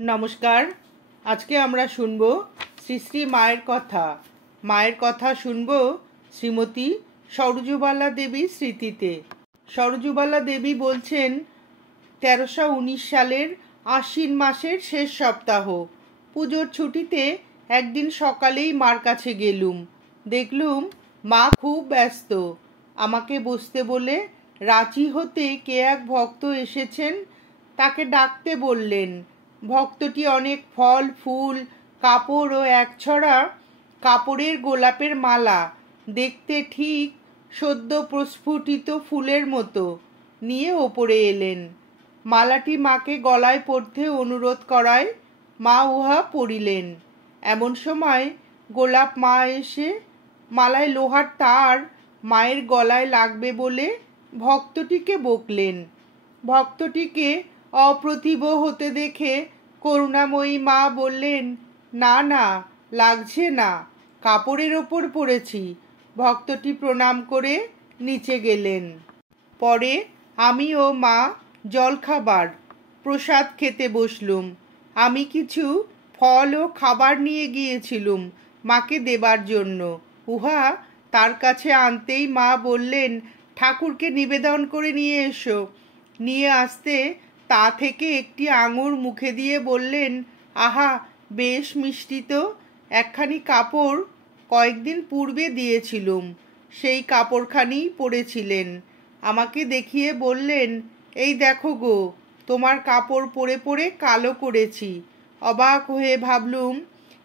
নমস্কার। আজকে আমরা শুনব শ্রী শ্রী মায়ের কথা শুনব শ্রীমতী সরোজবালা দেবীর স্মৃতিতে। সরোজবালা দেবী বলছেন, 1319 সালের আশ্বিন মাসের শেষ সপ্তাহ, পুজোর ছুটিতে একদিন সকালেই মার কাছে গেলুম। দেখলুম মা খুব ব্যস্ত। আমাকে বসতে বলে রাঁচি হতে কে এক ভক্ত এসেছেন, তাকে ডাকতে বললেন। ভক্তটি অনেক ফল ফুল কাপড় ও একছড়া কাপড়ের গোলাপের মালা, দেখতে ঠিক সদ্য প্রস্ফুটিত ফুলের মতো, নিয়ে ওপরে এলেন। মালাটি মাকে গলায় পরতে অনুরোধ করায় মা উহা পরিলেন। এমন সময় গোলাপ মা এসে মালায় লোহার তার মায়ের গলায় লাগবে বলে ভক্তটিকে বকলেন। ভক্তটিকে অপ্রতিভ হতে দেখে করুণাময়ী মা বললেন, না না, লাগছে না, কাপড়ের ওপর পড়েছি। ভক্তটি প্রণাম করে নিচে গেলেন। পরে আমি ও মা জলখাবার প্রসাদ খেতে বসলুম। আমি কিছু ফল ও খাবার নিয়ে গিয়েছিলুম মাকে দেবার জন্য। উহা তার কাছে আনতেই মা বললেন, ঠাকুরকে নিবেদন করে নিয়ে এসো। নিয়ে আসতে তা থেকে একটি আঙুর মুখে দিয়ে বললেন, আহা, বেশ মিষ্টি তো। একখানি কাপড় কয়েকদিন পূর্বে দিয়েছিলুম, সেই কাপড়খানি পরেছিলেন। আমাকে দেখিয়ে বললেন, এই দেখো গো, তোমার কাপড় পরে পরে কালো করেছি। অবাক হয়ে ভাবলুম,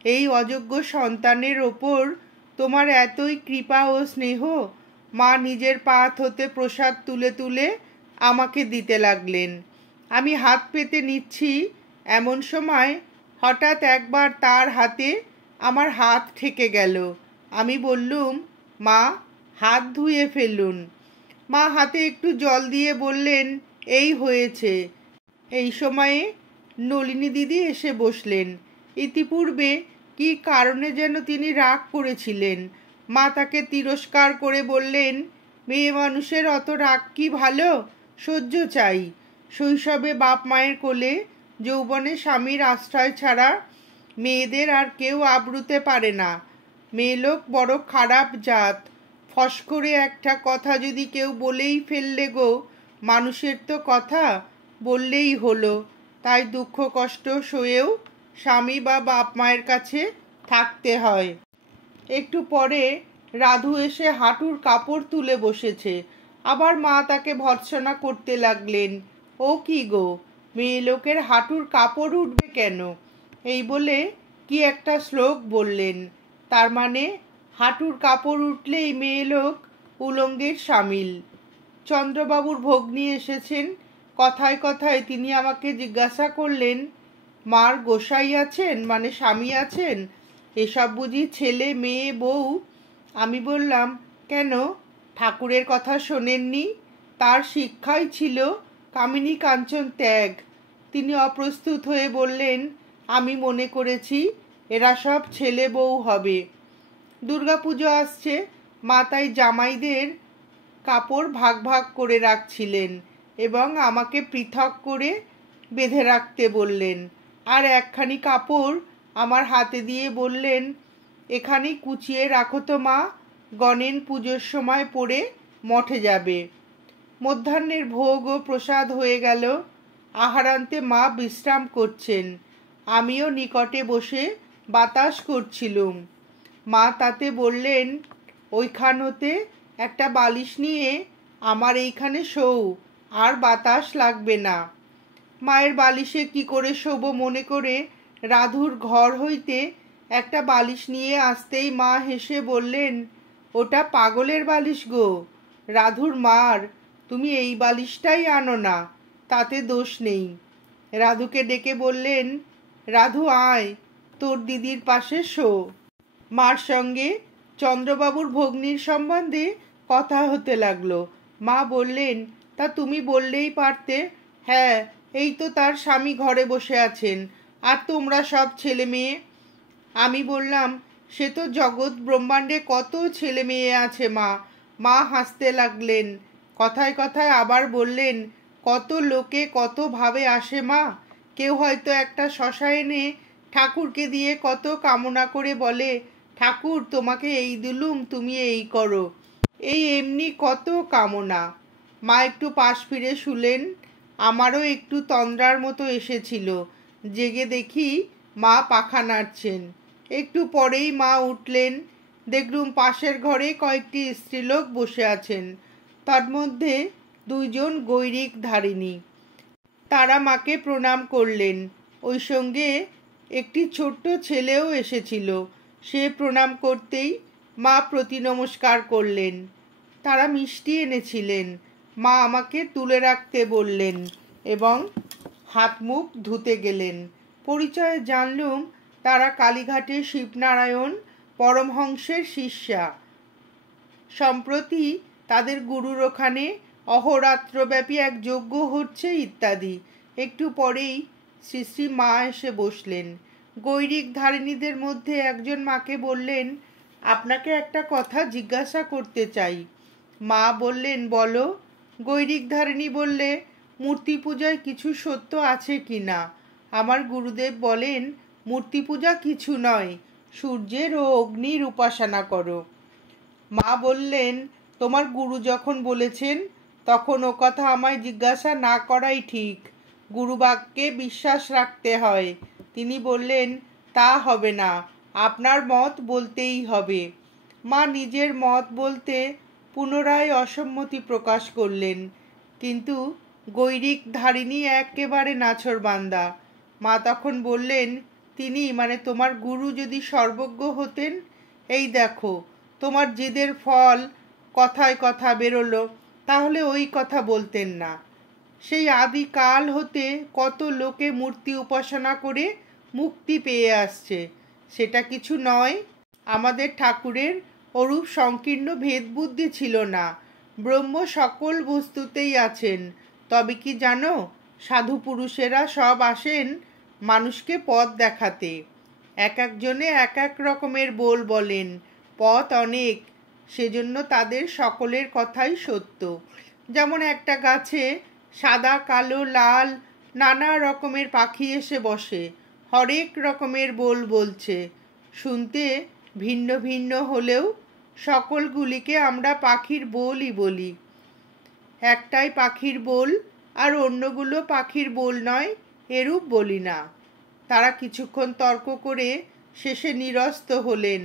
এই অযোগ্য সন্তানের ওপর তোমার এতই কৃপা ও স্নেহ। মা নিজের পাত হতে প্রসাদ তুলে তুলে আমাকে দিতে লাগলেন। আমি হাত পেতে নিচ্ছি, এমন সময় হঠাৎ একবার তার হাতে আমার হাত ঠেকে গেল। আমি বললুম, মা, হাত ধুয়ে ফেলুন। মা হাতে একটু জল দিয়ে বললেন, এই হয়েছে। এই সময়ে নলিনী দিদি এসে বসলেন। ইতিপূর্বে কি কারণে যেন তিনি রাগ করেছিলেন। মা তাকে তিরস্কার করে বললেন, মেয়ে মানুষের অত রাগ কি ভালো? সহ্য চাই। শৈশবে বাপ মায়ের কোলে, যৌবনে স্বামীর আশ্রয় ছাড়া মেয়েদের আর কেউ আবরুতে পারে না। মেয়ে লোক বড় খারাপ জাত। ফস করে একটা কথা যদি কেউ বলেই ফেললে গো, মানুষের তো কথা বললেই হলো, তাই দুঃখ কষ্ট সয়েও স্বামী বা বাপ মায়ের কাছে থাকতে হয়। একটু পরে রাধু এসে হাঁটুর কাপড় তুলে বসেছে। আবার মা তাকে ভর্ৎসনা করতে লাগলেন, ও কি গো, মেয়ে লোকের হাঁটুর কাপড় উঠবে কেন? এই বলে কি একটা শ্লোক বললেন। তার মানে হাঁটুর কাপড় উঠলেই মেয়ে লোক উলঙ্গের সামিল। চন্দ্রবাবুর ভগ্নী এসেছেন। কথায় কথায় তিনি আমাকে জিজ্ঞাসা করলেন, মার গোসাই আছেন, মানে স্বামী আছেন? এসব বুঝি ছেলে মেয়ে বউ? আমি বললাম, কেন, ঠাকুরের কথা শোনেননি? তার শিক্ষাই ছিল কামিনী কাঞ্চন ত্যাগ। তিনি অপ্রস্তুত হয়ে বললেন, আমি মনে করেছি এরা সব ছেলে বউ হবে। দুর্গাপুজো আসছে, মা তাই জামাইদের কাপড় ভাগ ভাগ করে রাখছিলেন এবং আমাকে পৃথক করে বেঁধে রাখতে বললেন। আর একখানি কাপড় আমার হাতে দিয়ে বললেন, এখানে কুচিয়ে রাখো তো মা, গণেন পুজোর সময় পরে মঠে যাবে। মধ্যাহ্নের ভোগ ও প্রসাদ হয়ে গেল। আহারান্তে মা বিশ্রাম করছেন। আমিও নিকটে বসে বাতাস করছিলুম। মা তাতে বললেন, ওইখান হতে একটা বালিশ নিয়ে আমার এইখানে শোও, আর বাতাস লাগবে না। মায়ের বালিশে কি করে শোবো মনে করে রাধুর ঘর হইতে একটা বালিশ নিয়ে আসতেই মা হেসে বললেন, ওটা পাগলের বালিশ গো, রাধুর মার। তুমি এই বালিশটাই আনো না, তাতে দোষ নেই। রাধুকে ডেকে বললেন, রাধু আয়, তোর দিদির পাশে শো। মার সঙ্গে চন্দ্রবাবুর ভগ্নীর সম্বন্ধে কথা হতে লাগলো। মা বললেন, তা তুমি বললেই পারতে। হ্যাঁ, এই তো তার স্বামী ঘরে বসে আছেন, আর তোমরা সব ছেলে মেয়ে। আমি বললাম, সে তো জগৎ ব্রহ্মাণ্ডে কত ছেলে মেয়ে আছে মা। মা হাসতে লাগলেন। কথায় কথায় আবার বললেন, কত লোকে কত ভাবে আসে মা, কেউ হয়তো একটা শশা এনে ঠাকুরকে দিয়ে কত কামনা করে বলে, ঠাকুর তোমাকে এই দিলুম, তুমি এই করো। এই এমনি কত কামনা। মা একটু পাশ ফিরে শুলেন। আমারও একটু তন্দ্রার মতো এসেছিল। জেগে দেখি মা পাখা নাড়ছেন। একটু পরেই মা উঠলেন। দেখলুম পাশের ঘরে কয়েকটি স্ত্রীলোক বসে আছেন, তার মধ্যে দুইজন গৈরিক ধারিণী। তারা মাকে প্রণাম করলেন। ওই সঙ্গে একটি ছোট্ট ছেলেও এসেছিল। সে প্রণাম করতেই মা প্রতি নমস্কার করলেন। তারা মিষ্টি এনেছিলেন। মা আমাকে তুলে রাখতে বললেন এবং হাত মুখ ধুতে গেলেন। পরিচয়ে জানলুম তারা কালীঘাটের শিবনারায়ণ পরমহংসের শিষ্যা। সম্প্রতি তাদের গুরুর ওখানে অহোরাত্রব্যাপী এক যজ্ঞ হচ্ছে ইত্যাদি। একটু পরেই শ্রী শ্রী মা এসে বসলেন। গৈরিক ধারিণীদের মধ্যে একজন মাকে বললেন, আপনাকে একটা কথা জিজ্ঞাসা করতে চাই। মা বললেন, বলো। গৈরিক ধারিণী বললে, মূর্তি পূজায় কিছু সত্য আছে কি না? আমার গুরুদেব বলেন, মূর্তি পূজা কিছু নয়, সূর্যের ও অগ্নির উপাসনা করো। মা বললেন, তোমার গুরু যখন বলেছেন তখন ও কথা আমায় জিজ্ঞাসা না করাই ঠিক। গুরুবাক্যে বিশ্বাস রাখতে হয়। তিনি বললেন, তা হবে না, আপনার মত বলতেই হবে। মা নিজের মত বলতে পুনরায় অসম্মতি প্রকাশ করলেন। কিন্তু গৈরিক ধারিণী একেবারে নাছোড়বান্দা। মা তখন বললেন, তিনি মানে তোমার গুরু যদি সর্বজ্ঞ হতেন, এই দেখো তোমার জেদের ফল কথায় কথা বেরোলো, তাহলে ওই কথা বলতেন না। সেই আদিকাল হতে কত লোকে মূর্তি উপাসনা করে মুক্তি পেয়ে আসছে, সেটা কিছু নয়। আমাদের ঠাকুরের ওরূপ সংকীর্ণ ভেদবুদ্ধি ছিল না। ব্রহ্ম সকল বস্তুতেই আছেন। তবে কি জানো, সাধু পুরুষেরা সব আসেন মানুষকে পথ দেখাতে। এক একজনে এক এক রকমের বলেন, পথ অনেক, সেজন্য তাদের সকলের কথাই সত্য। যেমন একটা গাছে সাদা, কালো, লাল নানা রকমের পাখি এসে বসে, হরেক রকমের বলছে। শুনতে ভিন্ন ভিন্ন হলেও সকলগুলিকে আমরা পাখির বলই বলি। একটাই পাখির বল আর অন্যগুলো পাখির বল নয়, এরূপ বলি না। তারা কিছুক্ষণ তর্ক করে শেষে নিরস্ত হলেন।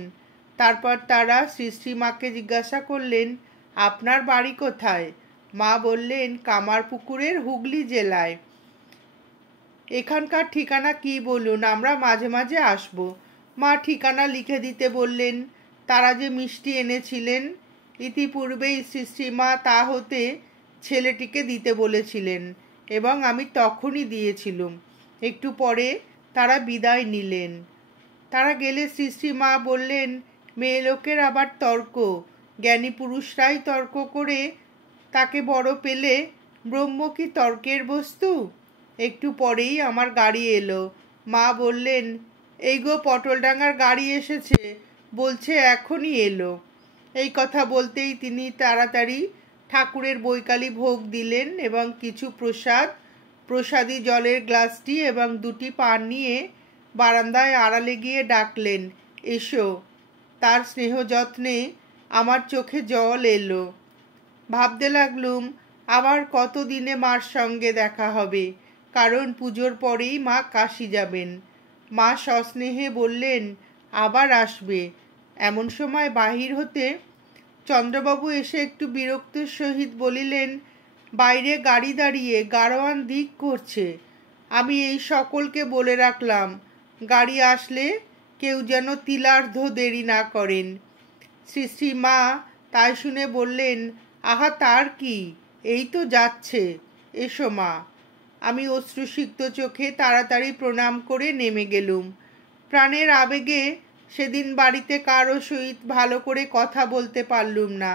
তারপর তারা শ্রী শ্রীমাকে জিজ্ঞাসা করলেন, আপনার বাড়ি কোথায়? মা বললেন, কামারপুকুরের, হুগলি জেলায়। এখানকার ঠিকানা কি বলুন, আমরা মাঝে মাঝে আসব। মা ঠিকানা লিখে দিতে বললেন। তারা যে মিষ্টি এনেছিলেন, ইতিপূর্বেই শ্রী শ্রীমা তা হতে ছেলেটিকে দিতে বলেছিলেন এবং আমি তখনই দিয়েছিলুম। একটু পরে তারা বিদায় নিলেন। তারা গেলে শ্রী শ্রীমা বললেন, মেয়ে লোকের আবার তর্ক, জ্ঞানী পুরুষরাই তর্ক করে তাকে বড় পেলে ব্রহ্ম কি তর্কের বস্তু? একটু পরেই আমার গাড়ি এলো। মা বললেন, এই গো পটলডাঙ্গার গাড়ি এসেছে, বলছে এখনই এলো। এই কথা বলতেই তিনি তাড়াতাড়ি ঠাকুরের বৈকালি ভোগ দিলেন এবং কিছু প্রসাদী জলের গ্লাসটি এবং দুটি পান নিয়ে বারান্দায় আড়ালে গিয়ে ডাকলেন, এসো। তার স্নেহ যত্নে আমার চোখে জল এলো। ভাবতে লাগলুম আবার কতদিনে মার সঙ্গে দেখা হবে, কারণ পুজোর পরেই মা কাশী যাবেন। মা সস্নেহে বললেন, আবার আসবে। এমন সময় বাহির হতে চন্দ্রবাবু এসে একটু বিরক্তির সহিত বলিলেন, বাইরে গাড়ি দাঁড়িয়ে গাড়োয়ান দিক করছে। আমি এই সকলকে বলে রাখলাম, গাড়ি আসলে কেউ যেন তিলার্ধ দেরি না করেন। শ্রী শ্রী মা তাই শুনে বললেন, আহা তার কি, এই তো যাচ্ছে, এসো মা। আমি অশ্রুসিক্ত চোখে তাড়াতাড়ি প্রণাম করে নেমে গেলুম। প্রাণের আবেগে সেদিন বাড়িতে কারো সহিত ভালো করে কথা বলতে পারলুম না।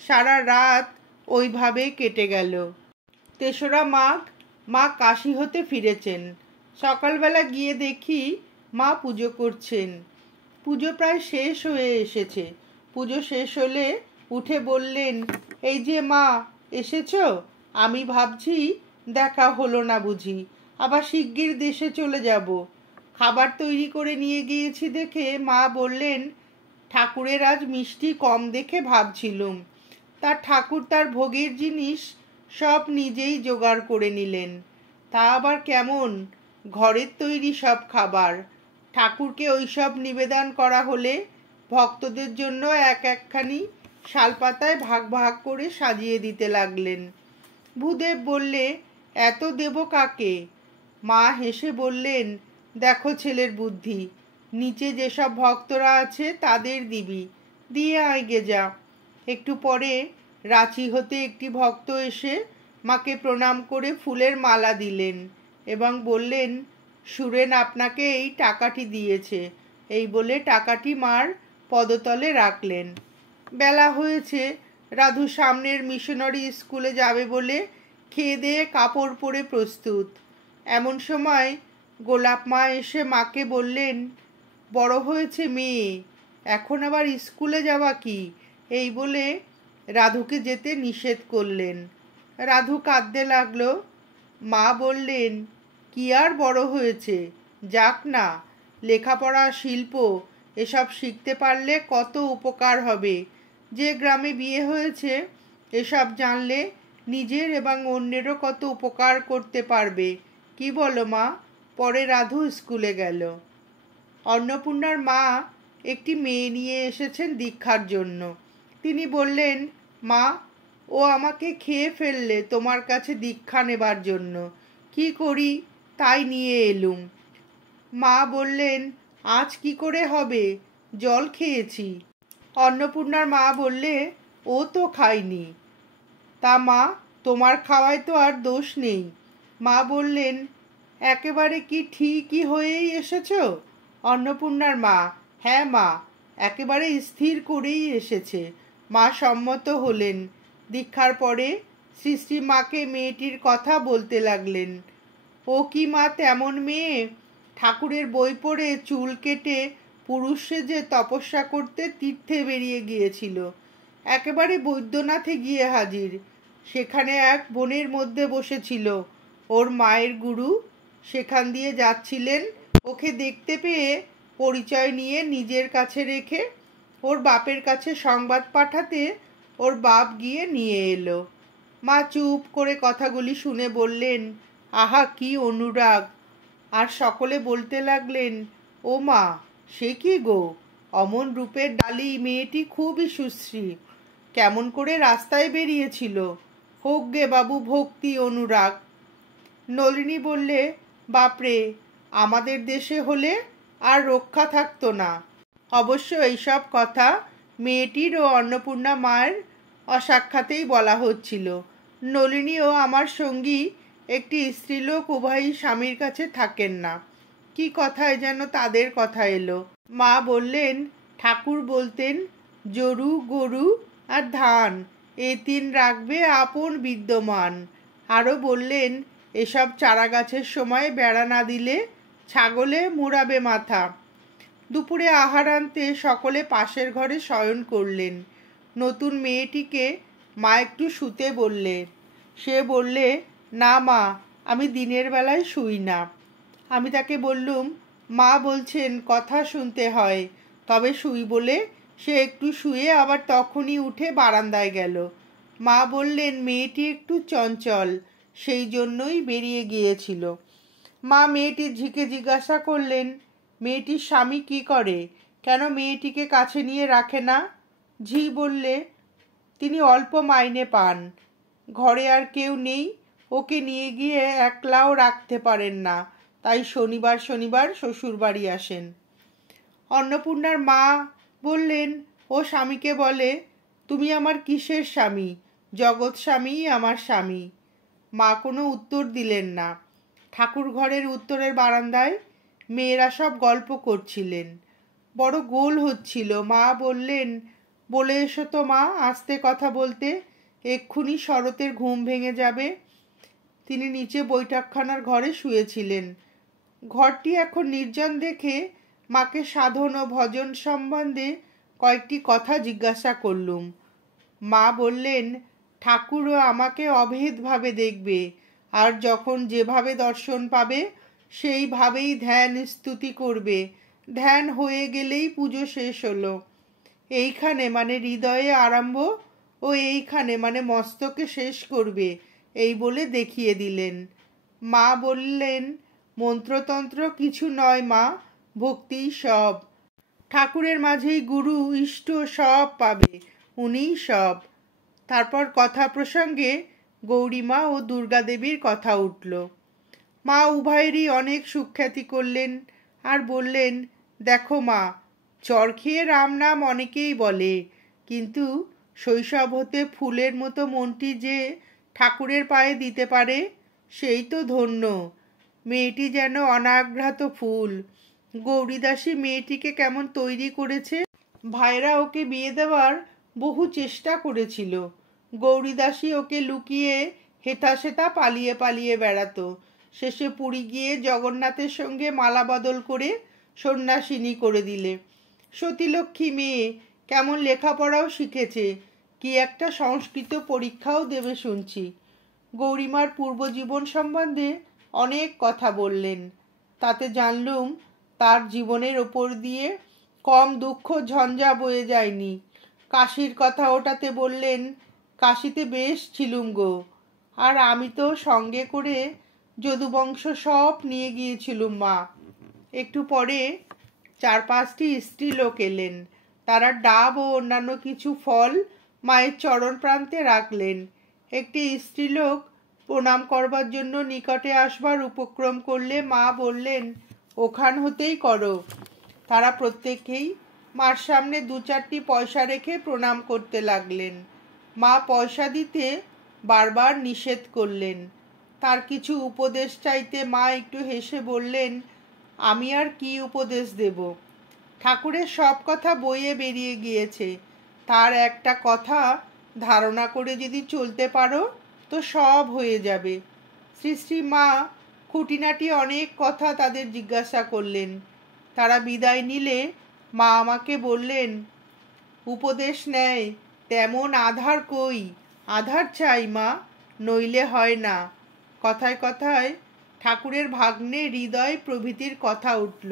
সারা রাত ওইভাবে কেটে গেল। ৩রা মাঘ মা কাশী হতে ফিরেছেন। সকালবেলা গিয়ে দেখি মা পুজো করছেন। পুজো প্রায় শেষ হয়ে এসেছে। পুজো শেষ হলে উঠে বললেন, এই যে মা এসেছো, আমি ভাবছি দেখা হলো না বুঝি। আবার শিগগির দেশে চলে যাব। খাবার তৈরি করে নিয়ে গিয়েছি দেখে মা বললেন, ঠাকুরের আজ মিষ্টি কম দেখে ভাবছিলুম। তার ঠাকুর তার ভোগের জিনিস সব নিজেই জোগাড় করে নিলেন। তা আবার কেমন, ঘরের তৈরি সব খাবার। ঠাকুরকে ওইসব নিবেদন করা হলে ভক্তদের জন্য এক একখানি শালপাতায় ভাগ ভাগ করে সাজিয়ে দিতে লাগলেন। ভূদেব বললে, এত দেব কাকে? মা হেসে বললেন, দেখো ছেলের বুদ্ধি, নিচে যেসব ভক্তরা আছে তাদের দিবি, দিয়ে আগে যা। একটু পরে রাঁচি হতে একটি ভক্ত এসে মাকে প্রণাম করে ফুলের মালা দিলেন এবং বললেন, সুরেন আপনাকে এই টাকাটি দিয়েছে। এই বলে টাকাটি মার পদতলে রাখলেন। বেলা হয়েছে, রাধু সামনের মিশনারি স্কুলে যাবে বলে খেয়ে দিয়ে কাপড় পরে প্রস্তুত। এমন সময় গোলাপ মা এসে মাকে বললেন, বড় হয়েছে মেয়ে, এখন আবার স্কুলে যাওয়া কি? এই বলে রাধুকে যেতে নিষেধ করলেন। রাধু কাঁদতে লাগলো। মা বললেন, কি আর বড় হয়েছে, যাক না, লেখাপড়া, শিল্প এসব শিখতে পারলে কত উপকার হবে। যে গ্রামে বিয়ে হয়েছে এসব জানলে নিজের এবং অন্যেরও কত উপকার করতে পারবে। কি বলো মা? পরে রাধু স্কুলে গেল। অন্নপূর্ণার মা একটি মেয়ে নিয়ে এসেছেন দীক্ষার জন্য। তিনি বললেন, মা, ও আমাকে খেয়ে ফেললে তোমার কাছে দীক্ষা নেবার জন্য। কি করি তাই নিয়ে এলুম। মা বললেন, আজ কি করে হবে, জল খেয়েছি। অন্নপূর্ণার মা বললে, ও তো খায়নি। তা মা, তোমার খাওয়ায় তো আর দোষ নেই। মা বললেন, একেবারে কি ঠিকই হয়েই এসেছ? অন্নপূর্ণার মা, হ্যাঁ মা, একেবারে স্থির করেই এসেছে। মা সম্মত হলেন। দীক্ষার পরে শ্রী মাকে মেয়েটির কথা বলতে লাগলেন। ও কি মা তেমন মেয়ে, ঠাকুরের বই পড়ে চুল কেটে পুরুষ সেজে তপস্যা করতে তীর্থে বেরিয়ে গিয়েছিল। একেবারে বৈদ্যনাথে গিয়ে হাজির। সেখানে এক বনের মধ্যে বসেছিল। ওর মায়ের গুরু সেখান দিয়ে যাচ্ছিলেন। ওকে দেখতে পেয়ে পরিচয় নিয়ে নিজের কাছে রেখে ওর বাপের কাছে সংবাদ পাঠাতে ওর বাপ গিয়ে নিয়ে এলো। মা চুপ করে কথাগুলি শুনে বললেন, আহা কি অনুরাগ। আর সকলে বলতে লাগলেন, ও মা, সে কি গো, অমন রূপের ডালি মেয়েটি খুবই সুশ্রী। কেমন করে রাস্তায় বেরিয়েছিল। হোক গে বাবু ভক্তি অনুরাগ। নলিনী বললে, বাপরে, আমাদের দেশে হলে আর রক্ষা থাকতো না। অবশ্য এইসব কথা মেয়েটির ও অন্নপূর্ণা মায়ের অসাক্ষাতেই বলা হচ্ছিল। নলিনী ও আমার সঙ্গী একটি স্ত্রীলোক উভয়ই স্বামীর কাছে থাকেন না। কি কথায় যেন তাদের কথা এলো। মা বললেন, ঠাকুর বলতেন, জরু গরু আর ধান এই তিন রাখবে আপন বিদ্যমান। আরও বললেন, এসব চারা গাছের সময় বেড়া না দিলে ছাগলে মুড়াবে মাথা। দুপুরে আহার আনতে সকলে পাশের ঘরে শয়ন করলেন। নতুন মেয়েটিকে মা একটু শুতে বললে। সে বললে, না মা, আমি দিনের বেলায় শুই না। আমি তাকে বললুম, মা বলছেন কথা শুনতে হয়, তবে শুই বলে সে একটু শুয়ে আবার তখনই উঠে বারান্দায় গেল। মা বললেন, মেয়েটি একটু চঞ্চল, সেই জন্যই বেরিয়ে গিয়েছিল। মা মেয়েটির ঝিকে জিজ্ঞাসা করলেন, মেয়েটির স্বামী কি করে, কেন মেয়েটিকে কাছে নিয়ে রাখে না? ঝি বললে, তিনি অল্প মাইনে পান, ঘরে আর কেউ নেই, ওকে নিয়ে গিয়ে একলাও রাখতে পারেন না, তাই শনিবার শনিবার শ্বশুরবাড়ি আসেন। অন্নপূর্ণার মা বললেন, ও স্বামীকে বলে, তুমি আমার কিসের স্বামী, জগৎ স্বামীই আমার স্বামী। মা কোনো উত্তর দিলেন না। ঠাকুর ঘরের উত্তরের বারান্দায় মেয়েরা সব গল্প করছিলেন। বড় গোল হচ্ছিল। মা বললেন, বলে এসো তো মা, আস্তে কথা বলতে, এক্ষুনি শরতের ঘুম ভেঙে যাবে। তিনি নিচে বৈঠকখানার ঘরে শুয়েছিলেন। ঘরটি এখন নির্জন দেখে মাকে সাধন ও ভজন সম্বন্ধে কয়েকটি কথা জিজ্ঞাসা করলুম। মা বললেন, ঠাকুরও আমাকে অভেদভাবে দেখবে, আর যখন যেভাবে দর্শন পাবে সেইভাবেই ধ্যান স্তুতি করবে। ধ্যান হয়ে গেলেই পুজো শেষ হলো। এইখানে মানে হৃদয়ে আরম্ভ ও এইখানে মানে মস্তকে শেষ করবে, এই বলে দেখিয়ে দিলেন। মা বললেন, মন্ত্রতন্ত্র কিছু নয় মা, ভক্তিই সব। ঠাকুরের মাঝেই গুরু ইষ্ট সব পাবে, উনিই সব। তারপর কথা প্রসঙ্গে গৌরীমা ও দুর্গা দেবীর কথা উঠল। মা উভয়েরই অনেক সুখ্যাতি করলেন আর বললেন, দেখো মা, চর খেয়ে রাম নাম অনেকেই বলে, কিন্তু শৈশব হতে ফুলের মতো মনটি যে ঠাকুরের পায়ে দিতে পারে সেই তো ধন্য। মেয়েটি যেন অনাঘ্রাত ফুল। গৌরীদাসী মেয়েটিকে কেমন তৈরি করেছে। ভাইরা ওকে বিয়ে দেওয়ার বহু চেষ্টা করেছিল। গৌরীদাসী ওকে লুকিয়ে হেথা-সেথা পালিয়ে পালিয়ে বেড়াতো। শেষে পুরী গিয়ে জগন্নাথের সঙ্গে মালা বদল করে সন্ন্যাসিনী করে দিলে। সতীলক্ষ্মী মেয়ে, কেমন লেখাপড়াও শিখেছে, কি একটা সংস্কৃত পরীক্ষাও দেবে শুনছি। গৌরীমার পূর্বজীবন সম্বন্ধে অনেক কথা বললেন। তাতে জানলুম তার জীবনের ওপর দিয়ে কম দুঃখ ঝঞ্ঝা বয়ে যায়নি। কাশির কথা ওটাতে বললেন, কাশিতে বেশ ছিলুম গো। আর আমি তো সঙ্গে করে যদুবংশ সব নিয়ে গিয়েছিলুম মা। একটু পরে 4-5টি স্ত্রীলোক এলেন। তারা ডাব ও অন্যান্য কিছু ফল মায়ের চরণ প্রান্তে রাখলেন। একটি স্ত্রীলোক প্রণাম করবার জন্য নিকটে আসবার উপক্রম করলে মা বললেন, ওখান হতেই করো। তারা প্রত্যেকেই মার সামনে 2-4টি পয়সা রেখে প্রণাম করতে লাগলেন। মা পয়সা দিতে বারবার নিষেধ করলেন। তার কিছু উপদেশ চাইতে মা একটু হেসে বললেন, আমি আর কি উপদেশ দেব? ঠাকুরের সব কথা বইয়ে বেরিয়ে গিয়েছে। তার একটা কথা ধারণা করে যদি চলতে পারো তো সব হয়ে যাবে। শ্রী শ্রী মা খুঁটিনাটি অনেক কথা তাদের জিজ্ঞাসা করলেন। তারা বিদায় নিলে মা আমাকে বললেন, উপদেশ নেয় তেমন আধার কই? আধার চাই মা, নইলে হয় না। কথায় কথায় ঠাকুরের ভাগ্নে হৃদয় প্রভৃতির কথা উঠল।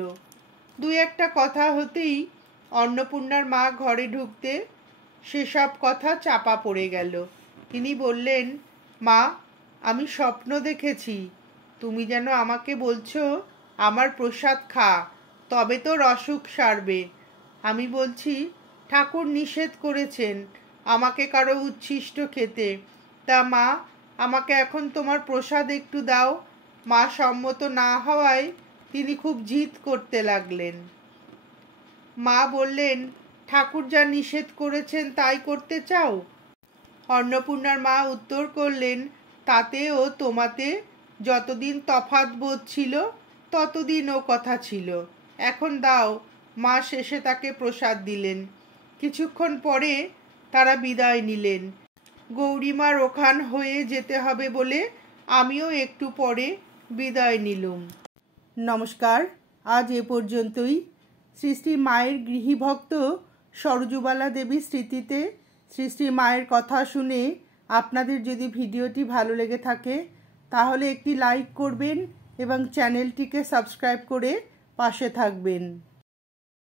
2-একটা কথা হতেই অন্নপূর্ণার মা ঘরে ঢুকতে সেসব কথা চাপা পড়ে গেল। তিনি বললেন, মা, আমি স্বপ্ন দেখেছি। তুমি যেন আমাকে বলছো আমার প্রসাদ খা, তবে তোর অসুখ সারবে। আমি বলছি, ঠাকুর নিষেধ করেছেন আমাকে কারো উচ্ছিষ্ট খেতে। তা মা, আমাকে এখন তোমার প্রসাদ একটু দাও। মা সম্মত না হওয়ায় তিনি খুব জিদ করতে লাগলেন। মা বললেন, ঠাকুর যা নিষেধ করেছেন তাই করতে চাও? অন্নপূর্ণার মা উত্তর করলেন, তাতে ও তোমাতে যতদিন তফাৎ বোধ ছিল ততদিন ও কথা ছিল। এখন দাও। মা শেষে তাকে প্রসাদ দিলেন। কিছুক্ষণ পরে তারা বিদায় নিলেন। গৌরীমার ওখান হয়ে যেতে হবে বলে আমিও একটু পরে বিদায় নিলুম। নমস্কার, আজ এ পর্যন্তই। শ্রী শ্রী মায়ের গৃহীভক্ত সরজুবালা দেবীর স্মৃতিতে শ্রী শ্রী মায়ের কথা শুনে আপনাদের যদি ভিডিওটি ভালো লেগে থাকে তাহলে একটি লাইক করবেন এবং চ্যানেলটিকে সাবস্ক্রাইব করে পাশে থাকবেন।